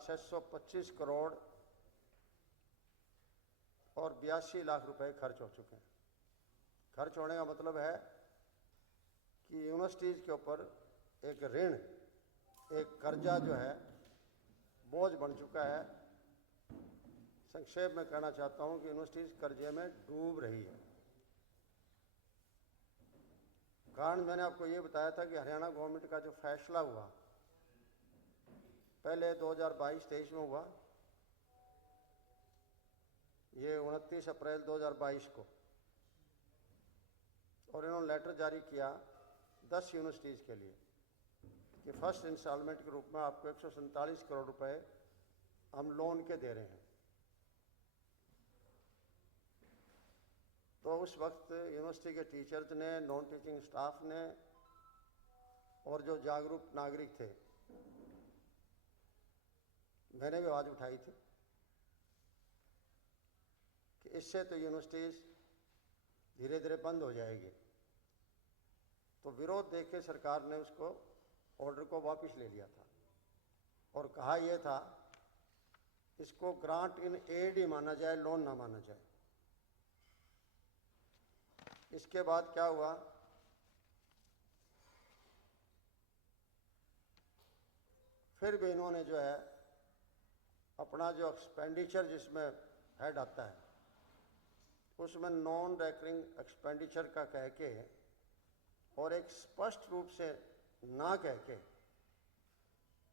625 करोड़ और 82 लाख रुपए खर्च हो चुके हैं। खर्च होने का मतलब है कि यूनिवर्सिटीज़ के ऊपर एक ऋण, एक कर्जा जो है बोझ बन चुका है। संक्षेप में कहना चाहता हूं कि यूनिवर्सिटीज़ कर्जे में डूब रही है। कारण मैंने आपको ये बताया था कि हरियाणा गवर्नमेंट का जो फैसला हुआ, पहले 2022-23 में हुआ, ये 29 अप्रैल 2022 को, और इन्होंने लेटर जारी किया 10 यूनिवर्सिटीज़ के लिए कि फर्स्ट इंस्टॉलमेंट के रूप में आपको 147 करोड़ रुपए हम लोन के दे रहे हैं। तो उस वक्त यूनिवर्सिटी के टीचर्स ने, नॉन टीचिंग स्टाफ ने और जो जागरूक नागरिक थे, मैंने भी आवाज़ उठाई थी कि इससे तो यूनिवर्सिटीज़ धीरे धीरे बंद हो जाएगी। तो विरोध देख के सरकार ने उसको ऑर्डर को वापस ले लिया था और कहा यह था इसको ग्रांट इन एड ही माना जाए, लोन ना माना जाए। इसके बाद क्या हुआ, फिर भी इन्होंने जो है अपना जो एक्सपेंडिचर जिसमें हेड आता है उसमें नॉन रेकरिंग एक्सपेंडिचर का कह के और एक स्पष्ट रूप से ना कह के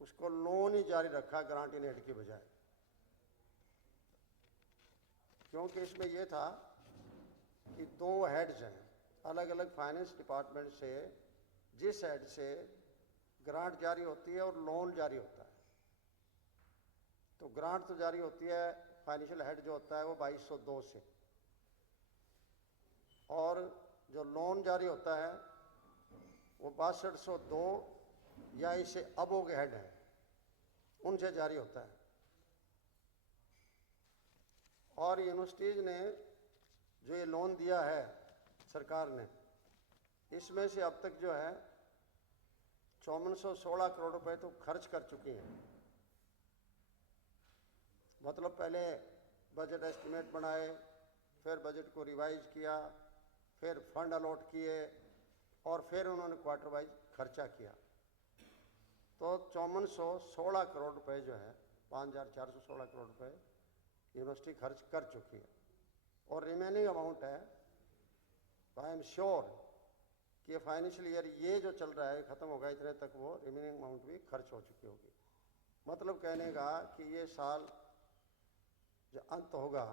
उसको लोन ही जारी रखा ग्रांट इन एड की बजाय। क्योंकि इसमें यह था कि दो हेड्स हैं अलग अलग फाइनेंस डिपार्टमेंट से, जिस हेड से ग्रांट जारी होती है और लोन जारी होता है। तो ग्रांट तो जारी होती है, फाइनेंशियल हेड जो होता है वो 2202 से, और जो लोन जारी होता है वो 6202 या इससे अबो के हेड हैं, उनसे जारी होता है। और यूनिवर्सिटीज़ ने जो ये लोन दिया है सरकार ने, इसमें से अब तक जो है 5416 करोड़ रुपए तो खर्च कर चुकी हैं। मतलब पहले बजट एस्टिमेट बनाए, फिर बजट को रिवाइज किया, फिर फंड अलॉट किए और फिर उन्होंने क्वार्टर वाइज खर्चा किया। तो 5416 करोड़ रुपए जो है, 5416 करोड़ रुपए यूनिवर्सिटी खर्च कर चुकी है। और रिमेनिंग अमाउंट है, तो आई एम श्योर कि फाइनेंशियल ईयर ये जो चल रहा है ख़त्म होगा इतने तक वो रिमेनिंग अमाउंट भी खर्च हो चुकी होगी। मतलब कहने का कि ये साल जो अंत होगा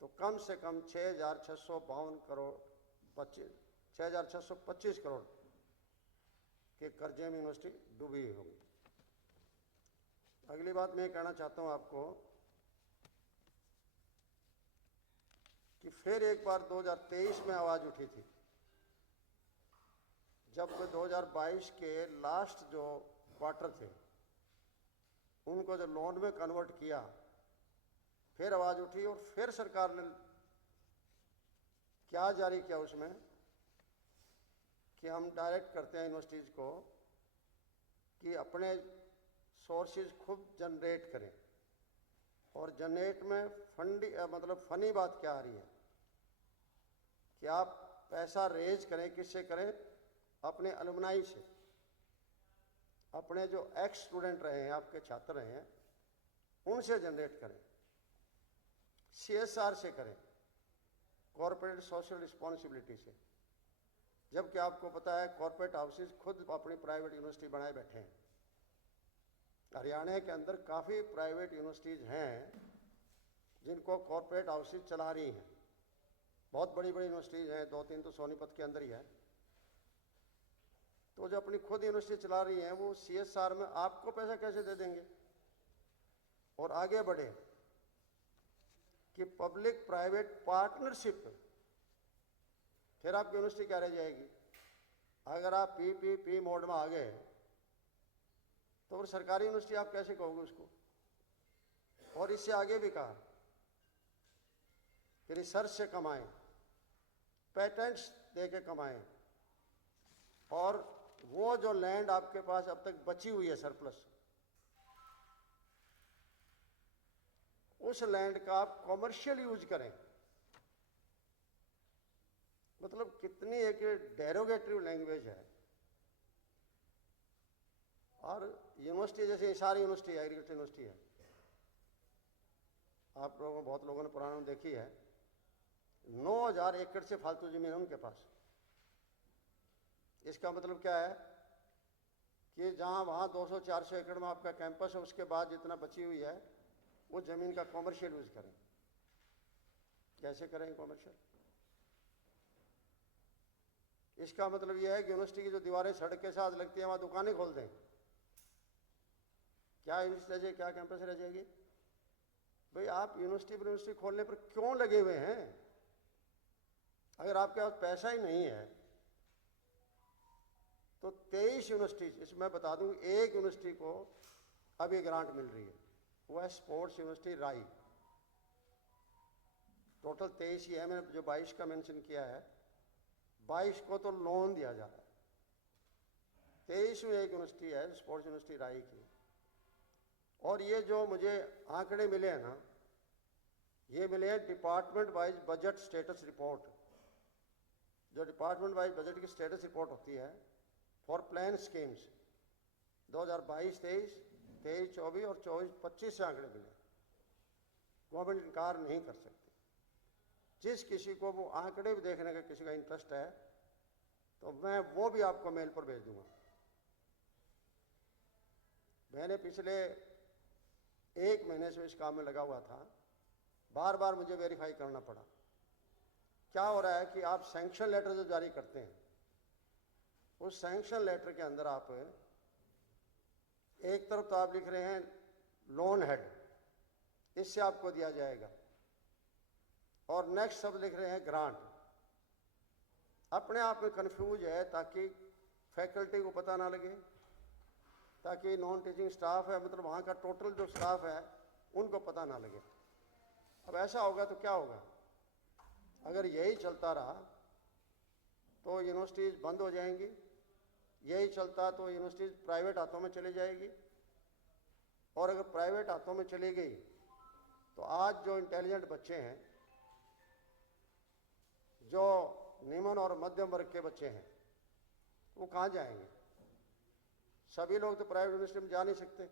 तो कम से कम 6652 करोड़ 6625 करोड़ के कर्जे में यूनिवर्सिटी डूबी हुई होगी। अगली बात मैं कहना चाहता हूँ आपको कि फिर एक बार 2023 में आवाज़ उठी थी, जब 2022 के लास्ट जो क्वार्टर थे उनको जो लोन में कन्वर्ट किया, फिर आवाज़ उठी और फिर सरकार ने क्या जारी किया उसमें कि हम डायरेक्ट करते हैं यूनिवर्सिटीज़ को कि अपने सोर्सेज खुद जनरेट करें। और जनरेट में मतलब फनी बात क्या आ रही है कि आप पैसा रेज करें, किससे करें? अपने अलुमनाई से, अपने जो एक्स स्टूडेंट रहे हैं, आपके छात्र रहे हैं, उनसे जनरेट करें, CSR से करें, कॉरपोरेट सोशल रिस्पॉन्सिबिलिटी से। जबकि आपको पता है कॉरपोरेट हाउसेज खुद अपनी प्राइवेट यूनिवर्सिटी बनाए बैठे हैं। हरियाणा के अंदर काफ़ी प्राइवेट यूनिवर्सिटीज़ हैं जिनको कॉरपोरेट हाउसेज चला रही हैं। बहुत बड़ी बड़ी यूनिवर्सिटीज़ हैं, 2-3 तो सोनीपत के अंदर ही है। तो जो अपनी खुद यूनिवर्सिटी चला रही हैं वो CSR में आपको पैसा कैसे दे देंगे? और आगे बढ़े कि पब्लिक प्राइवेट पार्टनरशिप, फिर आपकी यूनिवर्सिटी क्या रह जाएगी? अगर आप PPP मोड में आ गए तो फिर सरकारी यूनिवर्सिटी आप कैसे कहोगे उसको? और इससे आगे भी कहा कि रिसर्च से कमाएं, पेटेंट्स दे के कमाएं, और वो जो लैंड आपके पास अब तक बची हुई है सरप्लस, उस लैंड का आप कॉमर्शियल यूज करें। मतलब कितनी एक डेरोगेटिव लैंग्वेज है। और यूनिवर्सिटी जैसे सारी यूनिवर्सिटी एग्रीकल्चर यूनिवर्सिटी है, आप लोगों बहुत लोगों ने पुराने में देखी है, 9,000 एकड़ से फालतू जमीन है उनके पास। इसका मतलब क्या है कि जहां वहां 200-400 एकड़ में आपका कैंपस है, उसके बाद जितना बची हुई है वो जमीन का कॉमर्शियल यूज करें। कैसे करें कॉमर्शियल? इसका मतलब यह है कि यूनिवर्सिटी की जो दीवारें सड़क के साथ लगती हैं वहां दुकानें खोल दें। क्या यूनिवर्सिटी रह जाएगी, क्या कैंपस रह जाएगी? भाई आप यूनिवर्सिटी खोलने पर क्यों लगे हुए हैं? अगर आपके पास पैसा ही नहीं है तो 23 यूनिवर्सिटी, इसमें बता दूं, एक यूनिवर्सिटी को अभी ग्रांट मिल रही है, वो है स्पोर्ट्स यूनिवर्सिटी राई। टोटल 23 ही है, मैंने जो 22 का मेंशन किया है, 22 को तो लोन दिया जा रहा है। 23 में एक यूनिवर्सिटी है स्पोर्ट्स यूनिवर्सिटी राई की। और ये जो मुझे आंकड़े मिले हैं ना, ये मिले हैं department wise budget status report. जो डिपार्टमेंट वाइज बजट की स्टेटस रिपोर्ट होती है फॉर प्लान स्कीम्स 2022-23, 23-24 और 24-25 से आंकड़े मिले। गवर्नमेंट इनकार नहीं कर सकती। जिस किसी को वो आंकड़े भी देखने का किसी का इंटरेस्ट है तो मैं वो भी आपको मेल पर भेज दूंगा। मैंने पिछले 1 महीने से इस काम में लगा हुआ था, बार बार मुझे वेरीफाई करना पड़ा। क्या हो रहा है कि आप सैंक्शन लेटर जो जारी करते हैं, उस सैंक्शन लेटर के अंदर आप एक तरफ तो आप लिख रहे हैं लोन हेड, इससे आपको दिया जाएगा, और नेक्स्ट शब्द लिख रहे हैं ग्रांट। अपने आप में कंफ्यूज है ताकि फैकल्टी को पता ना लगे, ताकि नॉन टीचिंग स्टाफ है, मतलब वहाँ का टोटल जो स्टाफ है उनको पता ना लगे। अब ऐसा होगा तो क्या होगा? अगर यही चलता रहा तो यूनिवर्सिटीज़ बंद हो जाएंगी। यही चलता तो यूनिवर्सिटीज़ प्राइवेट हाथों में चली जाएगी, और अगर प्राइवेट हाथों में चली गई तो आज जो इंटेलिजेंट बच्चे हैं, जो निम्न और मध्यम वर्ग के बच्चे हैं, वो कहाँ जाएंगे? सभी लोग तो प्राइवेट यूनिवर्सिटी में जा नहीं सकते।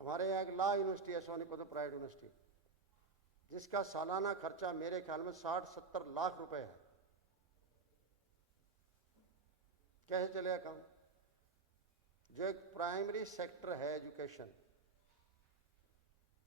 हमारे यहाँ एक लॉ यूनिवर्सिटी है सोनीपत प्राइवेट यूनिवर्सिटी, जिसका सालाना खर्चा मेरे ख्याल में 60-70 लाख रुपए है। कैसे चलेगा काम? जो एक प्राइमरी सेक्टर है एजुकेशन,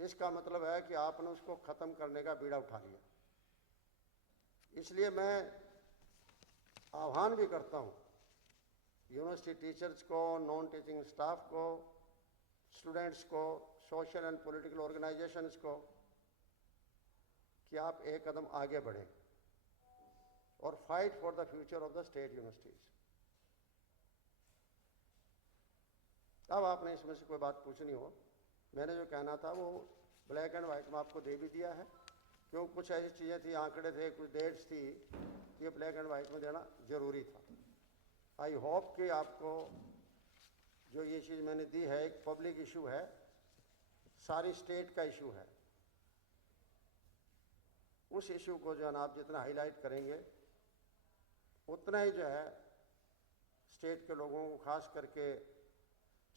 इसका मतलब है कि आपने उसको खत्म करने का बीड़ा उठा लिया। इसलिए मैं आह्वान भी करता हूं यूनिवर्सिटी टीचर्स को, नॉन टीचिंग स्टाफ को, स्टूडेंट्स को, सोशल एंड पॉलिटिकल ऑर्गेनाइजेशंस को, कि आप एक कदम आगे बढ़ें और fight for the future of the state universities. अब आपने इसमें से कोई बात पूछनी हो, मैंने जो कहना था वो ब्लैक एंड वाइट में आपको दे भी दिया है, क्यों कुछ ऐसी चीज़ें थी, आंकड़े थे, कुछ डेट्स थी, ये ब्लैक एंड वाइट में देना जरूरी था। आई होप कि आपको जो ये चीज़ मैंने दी है, एक पब्लिक इशू है, सारी स्टेट का इशू है। उस इशू को जो है ना आप जितना हाईलाइट करेंगे उतना ही जो है स्टेट के लोगों को, खास करके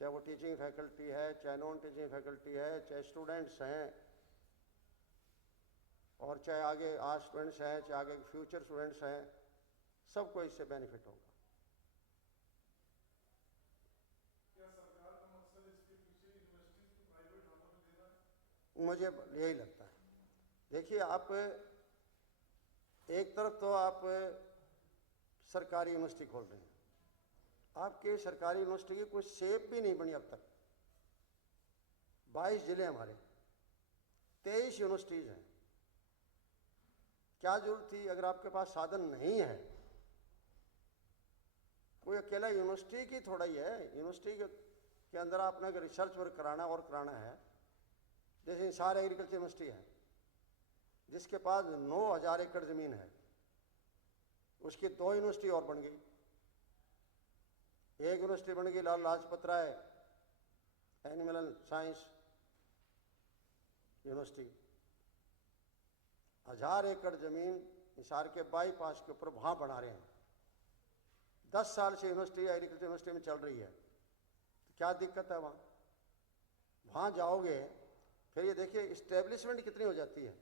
चाहे वो टीचिंग फैकल्टी है, चाहे नॉन टीचिंग फैकल्टी है, चाहे स्टूडेंट्स हैं, और चाहे आगे आज स्टूडेंट्स हैं, चाहे आगे फ्यूचर स्टूडेंट्स हैं, सबको इससे बेनिफिट होगा। क्या सरकार का मकसद इसके पीछे यूनिवर्सिटीज को प्राइवेट हाथों में देना है? मुझे यही लगता है। देखिए, आप एक तरफ तो आप सरकारी यूनिवर्सिटी खोल रहे हैं, आपके सरकारी यूनिवर्सिटी की कोई शेप भी नहीं बनी अब तक। 22 जिले हमारे, 23 यूनिवर्सिटीज़ हैं। क्या जरूरत थी? अगर आपके पास साधन नहीं है, कोई अकेला यूनिवर्सिटी की थोड़ा ही है, यूनिवर्सिटी के अंदर आपने अगर रिसर्च वर्क कराना और कराना है, जैसे सारे एग्रीकल्चर यूनिवर्सिटी है जिसके पास 9,000 एकड़ ज़मीन है, उसकी 2 यूनिवर्सिटी और बन गई। एक यूनिवर्सिटी बन गई लाल Lajpat Rai animal science, university, 1000 एकड़ ज़मीन हिसार के बाईपास के ऊपर वहाँ बना रहे हैं। 10 साल से यूनिवर्सिटी एग्रीकल्चर यूनिवर्सिटी में चल रही है, तो क्या दिक्कत है वहाँ? वहाँ जाओगे फिर ये देखिए इस्टेब्लिशमेंट कितनी हो जाती है।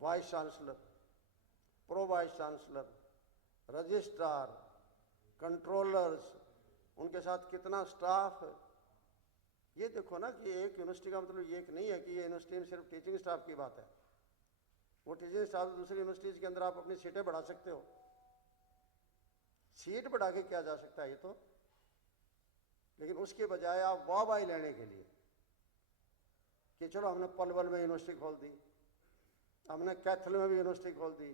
Vice chancellor, pro vice chancellor, registrar, controllers, उनके साथ कितना स्टाफ। ये देखो ना कि एक यूनिवर्सिटी का मतलब ये नहीं है कि ये यूनिवर्सिटी में सिर्फ टीचिंग स्टाफ की बात है। वो टीचिंग स्टाफ दूसरी यूनिवर्सिटीज़ के अंदर आप अपनी सीटें बढ़ा सकते हो। सीट बढ़ा के क्या जा सकता है ये तो, लेकिन उसके बजाय आप वाहवाही लेने के लिए कि चलो हमने पलवल में यूनिवर्सिटी खोल दी, हमने कैथल में भी यूनिवर्सिटी खोल दी,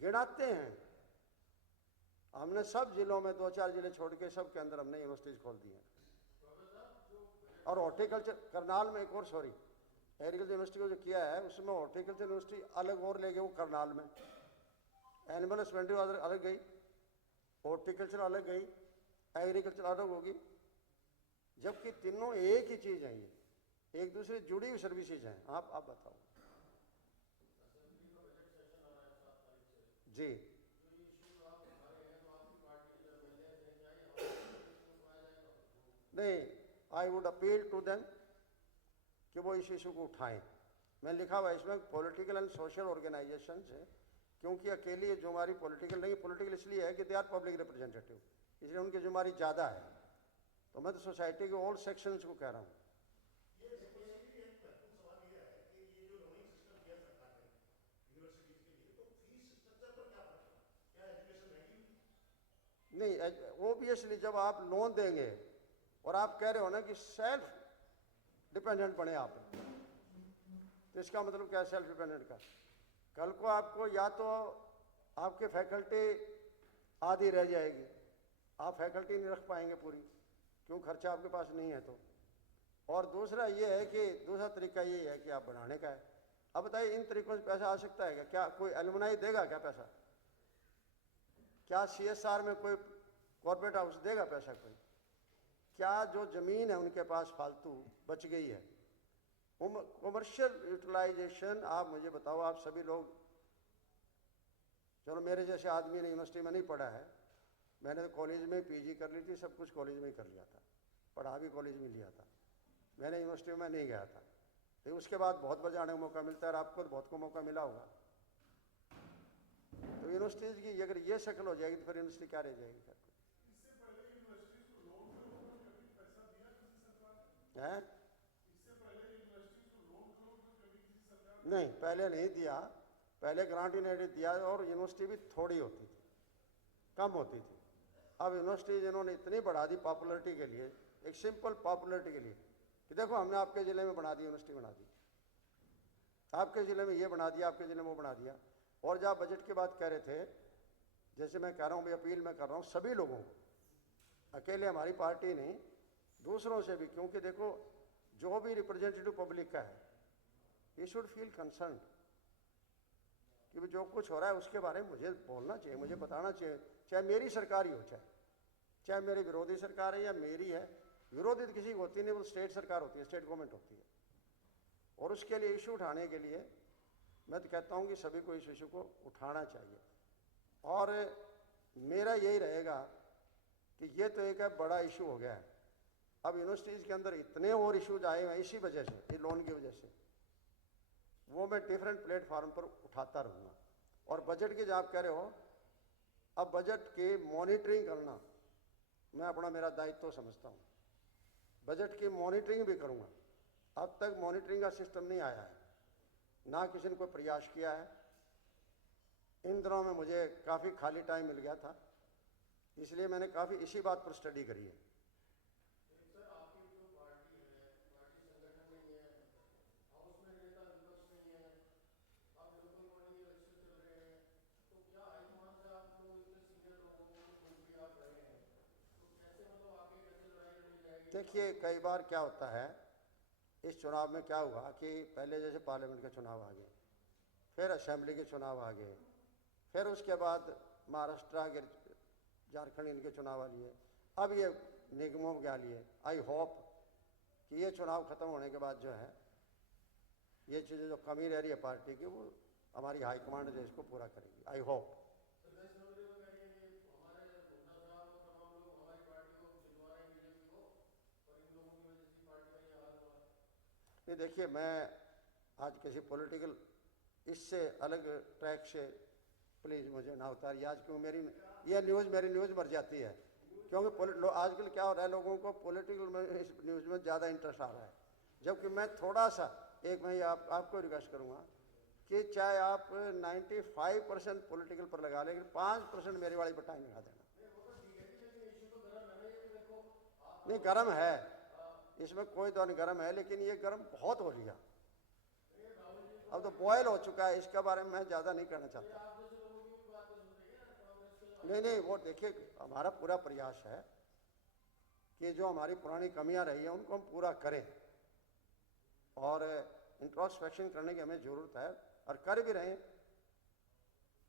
गिनाते हैं। हमने सब जिलों में 2-4 जिले छोड़ के सब के अंदर हमने यूनिवर्सिटीज़ खोल दी हैं। और हॉर्टिकल्चर करनाल में एक और, सॉरी, एग्रीकल्चर यूनिवर्सिटी को जो किया है उसमें हॉर्टिकल्चर यूनिवर्सिटी अलग और ले गए वो करनाल में। एनिमल हस्बेंड्री अलग गई, हॉर्टिकल्चर अलग गई, एग्रीकल्चर अलग होगी, जबकि तीनों एक ही चीज़ है, ये एक दूसरे जुड़ी हुई सर्विसेज हैं। आप बताओ जी। नहीं, I would appeal to them कि वो इस इशू को उठाएं। मैं लिखा हुआ है इसमें पॉलिटिकल एंड सोशल ऑर्गेनाइजेशन है, क्योंकि अकेली ये जुम्मेवारी पॉलिटिकल नहीं, पॉलिटिकल इसलिए है कि दे आर पब्लिक रिप्रेजेंटेटिव, इसलिए उनकी जुम्मेवारी ज़्यादा है। तो मैं तो सोसाइटी के ऑल सेक्शंस को कह रहा हूँ। नहीं, ओबियसली जब आप लोन देंगे और आप कह रहे हो ना कि सेल्फ डिपेंडेंट बने आप, तो इसका मतलब क्या है सेल्फ डिपेंडेंट का? कल को आपको या तो आपके फैकल्टी आधी रह जाएगी, आप फैकल्टी नहीं रख पाएंगे पूरी, क्यों? खर्चा आपके पास नहीं है तो। और दूसरा ये है कि दूसरा तरीका ये है कि आप बढ़ाने का है। अब बताइए इन तरीकों से पैसा आ सकता है क्या? क्या कोई एलुमनाई देगा क्या पैसा? क्या CSR में कोई कॉर्पोरेट हाउस देगा पैसा? कोई? क्या जो ज़मीन है उनके पास फालतू बच गई है, कॉमर्शियल यूटिलाइजेशन, आप मुझे बताओ, आप सभी लोग, चलो मेरे जैसे आदमी ने यूनिवर्सिटी में नहीं पढ़ा है, मैंने तो कॉलेज में PG कर ली थी, सब कुछ कॉलेज में ही कर लिया था, पढ़ा भी कॉलेज में लिया था, मैंने यूनिवर्सिटी में नहीं गया था। तो उसके बाद बहुत बार जाने का मौका मिलता है, और आपको तो बहुत को मौका मिला होगा। तो यूनिवर्सिटीज़ की अगर ये शक्ल हो जाएगी तो फिर यूनिवर्सिटी क्या रह जाएगी? फिर इससे पहले यूनिवर्सिटीज को लोन के ऊपर कभी पैसा दिया किसी सरकार ने? है? इससे पहले यूनिवर्सिटीज को लोन के ऊपर कभी किसी सरकार ने? नहीं, पहले नहीं दिया, पहले ग्रांट यूनाइटेड दिया, और यूनिवर्सिटी भी थोड़ी होती थी, कम होती थी। अब यूनिवर्सिटीज इन्होंने इतनी बढ़ा दी पॉपुलरिटी के लिए, एक सिंपल पॉपुलरिटी के लिए, कि देखो हमने आपके ज़िले में बना दी, यूनिवर्सिटी बना दी, आपके ज़िले में ये बना दिया, आपके ज़िले में वो बना दिया। और जब बजट की बात कह रहे थे, जैसे मैं कह रहा हूँ भाई, अपील मैं कर रहा हूँ सभी लोगों को, अकेले हमारी पार्टी नहीं, दूसरों से भी, क्योंकि देखो जो भी रिप्रेजेंटेटिव पब्लिक का है, ये शुड फील कंसर्न कि जो कुछ हो रहा है उसके बारे में मुझे बोलना चाहिए, मुझे बताना चाहिए, चाहे मेरी सरकार ही हो, चाहे मेरी विरोधी सरकार है या मेरी है। विरोधी तो किसी की होती नहीं, वो स्टेट सरकार होती है, स्टेट गवर्नमेंट होती है। और उसके लिए इशू उठाने के लिए मैं तो कहता हूँ कि सभी को इस इशू को उठाना चाहिए। और मेरा यही रहेगा कि ये तो एक बड़ा इशू हो गया है, अब यूनिवर्सिटीज़ के अंदर इतने और इशूज आए हैं इसी वजह से, ये लोन की वजह से, वो मैं डिफरेंट प्लेटफार्म पर उठाता रहूँगा। और बजट की जो आप कह रहे हो, अब बजट की मॉनिटरिंग करना मैं अपना मेरा दायित्व समझता हूँ, बजट की मॉनिटरिंग भी करूँगा। अब तक मॉनिटरिंग का सिस्टम नहीं आया है, ना किसी ने कोई प्रयास किया है। इन दिनों में मुझे काफ़ी खाली टाइम मिल गया था, इसलिए मैंने काफ़ी इसी बात पर स्टडी करी है। सर आपकी जो पार्टी है, पार्टी संगठन नहीं है, हाउस में नेता विपक्ष नहीं है, आप लोकल बॉडी इलेक्शन चल रहे हैं, तो क्या हाईकमान से आप लोग इतने सीनियर लोगों को मंत्री आप रहे हैं, तो कैसे मतलब आगे कैसे लड़ाई लड़ी जाएगी? देखिए कई बार क्या होता है, इस चुनाव में क्या हुआ कि पहले जैसे पार्लियामेंट के चुनाव आ गए, फिर असेंबली के चुनाव आ गए, फिर उसके बाद महाराष्ट्र के, झारखंड इनके चुनाव आ लिए, अब ये निगमों के आ लिए। आई होप कि ये चुनाव खत्म होने के बाद जो है ये चीज़ें जो कमी रह रही है पार्टी की, वो हमारी हाईकमांड जो इसको पूरा करेगी, आई होप। ये देखिए, मैं आज किसी पॉलिटिकल इससे अलग ट्रैक से प्लीज़ मुझे ना उतारिए आज, क्यों मेरी मेरी न्यूज़ मर जाती है, क्योंकि आजकल क्या हो रहा है, लोगों को पॉलिटिकल में इस न्यूज़ में ज़्यादा इंटरेस्ट आ रहा है, जबकि मैं थोड़ा सा मैं आपको रिक्वेस्ट करूँगा कि चाहे आप 95% पॉलिटिकल पर लगा लें, लेकिन 5% मेरी वाली बटाई लगा देना। नहीं, गर्म है, इसमें कोई तो नहीं, गर्म है, लेकिन ये गर्म बहुत हो लिया, अब तो बॉयल हो चुका है, इसके बारे में मैं ज़्यादा नहीं कहना चाहता। नहीं, वो देखिए, हमारा पूरा प्रयास है कि जो हमारी पुरानी कमियां रही हैं उनको हम पूरा करें, और इंट्रोस्पेक्शन करने की हमें ज़रूरत है, और कर भी रहे हैं।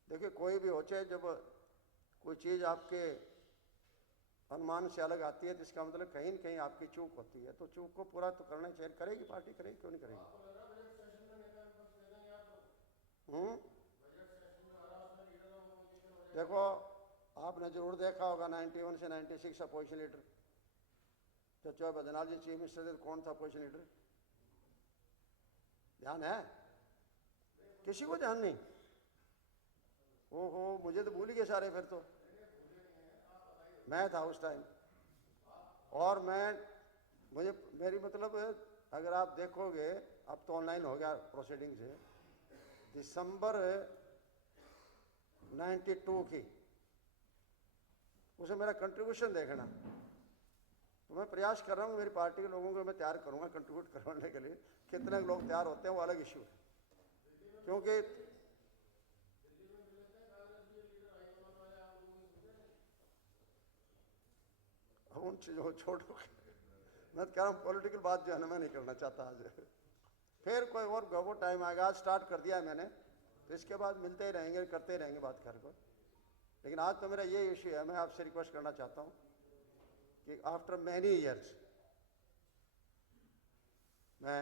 देखिए, कोई भी हो, चाहे जब कोई चीज़ आपके अनुमान से अलग आती है तो इसका मतलब कहीं न कहीं आपकी चूक होती है, तो चूक को पूरा तो करना चाहिए। करेगी पार्टी, करेगी, क्यों नहीं करेगी। देखो, आपने जरूर देखा होगा 91 से 96 अपोजिशन लीडर, जब चौबे बदनाल जी चीफ मिनिस्टर थे तो कौन था अपोजिशन लीडर, ध्यान है किसी को? ध्यान नहीं? ओहो, मुझे तो भूल ही गए सारे, फिर तो मैं था उस टाइम, और मेरी मतलब अगर आप देखोगे, अब तो ऑनलाइन हो गया प्रोसीडिंग से, दिसंबर 92 की, उसे मेरा कंट्रीब्यूशन देखना, तो मैं प्रयास कर रहा हूँ मेरी पार्टी के लोगों को मैं तैयार करूँगा कंट्रीब्यूट करवाने के लिए। कितने लोग तैयार होते हैं वो अलग इश्यू है, क्योंकि उन चीज़ों को छोड़ो, मैं तो कह रहा हूँ पॉलिटिकल बात जो है ना मैं नहीं करना चाहता आज। फिर कोई और वो टाइम आएगा, आज स्टार्ट कर दिया है मैंने, तो इसके बाद मिलते ही रहेंगे, करते ही रहेंगे बात कर को। लेकिन आज तो मेरा ये इश्यू है, मैं आपसे रिक्वेस्ट करना चाहता हूँ कि आफ्टर मैनी ईयर्स मैं